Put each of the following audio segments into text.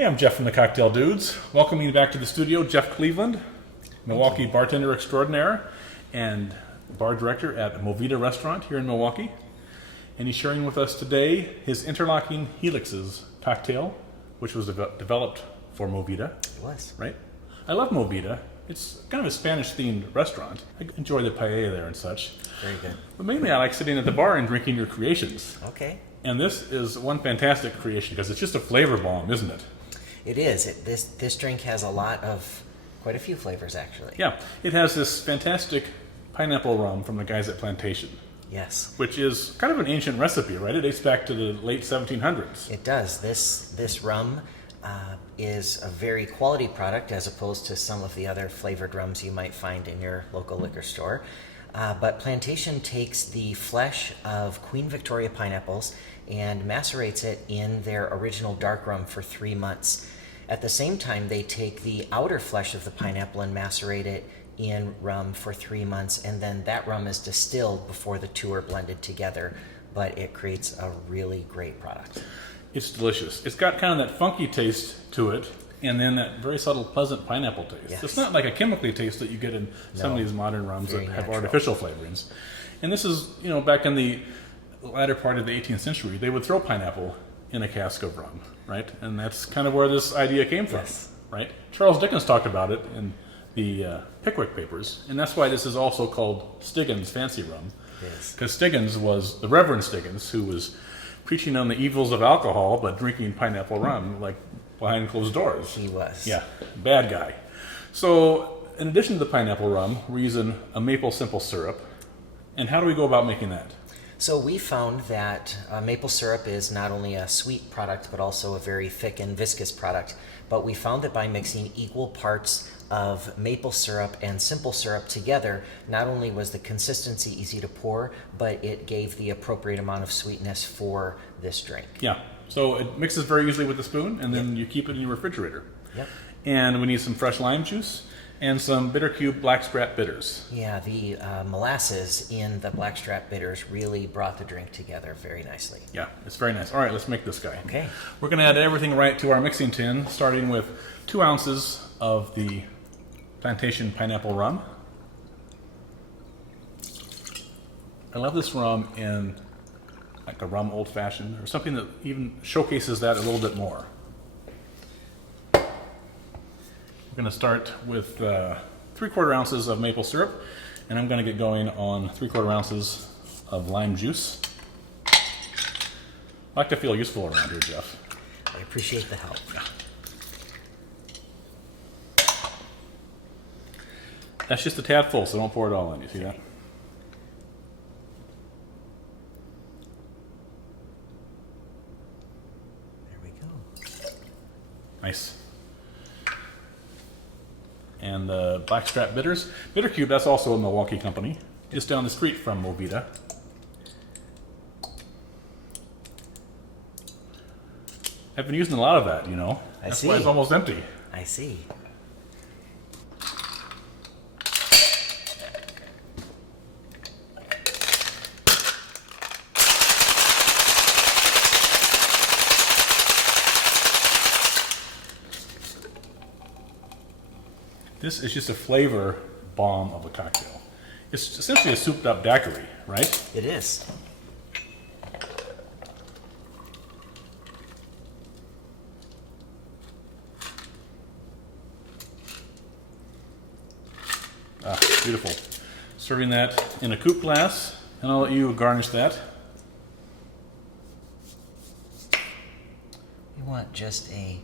Hey, I'm Jeff from the Cocktail Dudes. Welcoming you back to the studio, Jeff Cleveland, Milwaukee bartender extraordinaire and bar director at Movida restaurant here in Milwaukee. And he's sharing with us today his Interlocking Helixes cocktail, which was developed for Movida. It was. Right? I love Movida. It's kind of a Spanish-themed restaurant. I enjoy the paella there and such. Very good. But mainly I like sitting at the bar and drinking your creations. Okay. And this is one fantastic creation because it's just a flavor bomb, isn't it? It is. This drink has quite a few flavors actually. Yeah, it has this fantastic pineapple rum from the guys at Plantation. Yes. Which is kind of an ancient recipe, right? It dates back to the late 1700s. It does. This rum is a very quality product as opposed to some of the other flavored rums you might find in your local liquor store. But Plantation takes the flesh of Queen Victoria pineapples and macerates it in their original dark rum for 3 months. At the same time, they take the outer flesh of the pineapple and macerate it in rum for 3 months, and then that rum is distilled before the two are blended together, but it creates a really great product. It's delicious. It's got kind of that funky taste to it, and then that very subtle, pleasant pineapple taste. Yes. It's not like a chemically taste that you get in some of these modern rums that have artificial flavorings. And this is, back in the latter part of the 18th century, they would throw pineapple in a cask of rum, right? And that's kind of where this idea came from, right? Charles Dickens talked about it in the Pickwick Papers, and that's why this is also called Stiggins Fancy Rum. Yes. Because Stiggins was the Reverend Stiggins, who was preaching on the evils of alcohol, but drinking pineapple rum, like behind closed doors. He was. Yeah, bad guy. So, in addition to the pineapple rum, we're using a maple simple syrup. And how do we go about making that? So we found that maple syrup is not only a sweet product, but also a very thick and viscous product. But we found that by mixing equal parts of maple syrup and simple syrup together, not only was the consistency easy to pour, but it gave the appropriate amount of sweetness for this drink. Yeah, so it mixes very easily with the spoon, and then you keep it in your refrigerator. Yep. And we need some fresh lime juice and some Bittercube Blackstrap bitters. Yeah, the molasses in the Blackstrap bitters really brought the drink together very nicely. Yeah, it's very nice. All right, let's make this guy. Okay. We're going to add everything right to our mixing tin, starting with 2 ounces of the Plantation pineapple rum. I love this rum in like a rum old-fashioned or something that even showcases that a little bit more. We're going to start with 3/4 ounces of maple syrup, and I'm going to get going on 3/4 ounces of lime juice. I like to feel useful around here, Jeff. I appreciate the help. That's just a tad full, so don't pour it all in. You see that? There we go. Nice. And the Blackstrap bitters. Bittercube, that's also a Milwaukee company, just down the street from Movida. I've been using a lot of that, That's why it's almost empty. I see. This is just a flavor bomb of a cocktail. It's essentially a souped up daiquiri, right? It is. Ah, beautiful. Serving that in a coupe glass, and I'll let you garnish that. You want just a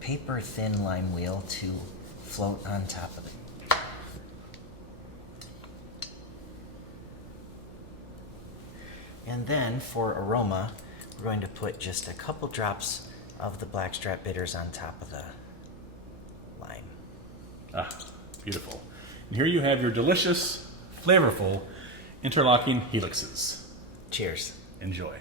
paper thin lime wheel to float on top of it. And then for aroma, we're going to put just a couple drops of the Blackstrap bitters on top of the lime. Ah, beautiful. And here you have your delicious, flavorful Interlocking Helixes. Cheers. Enjoy.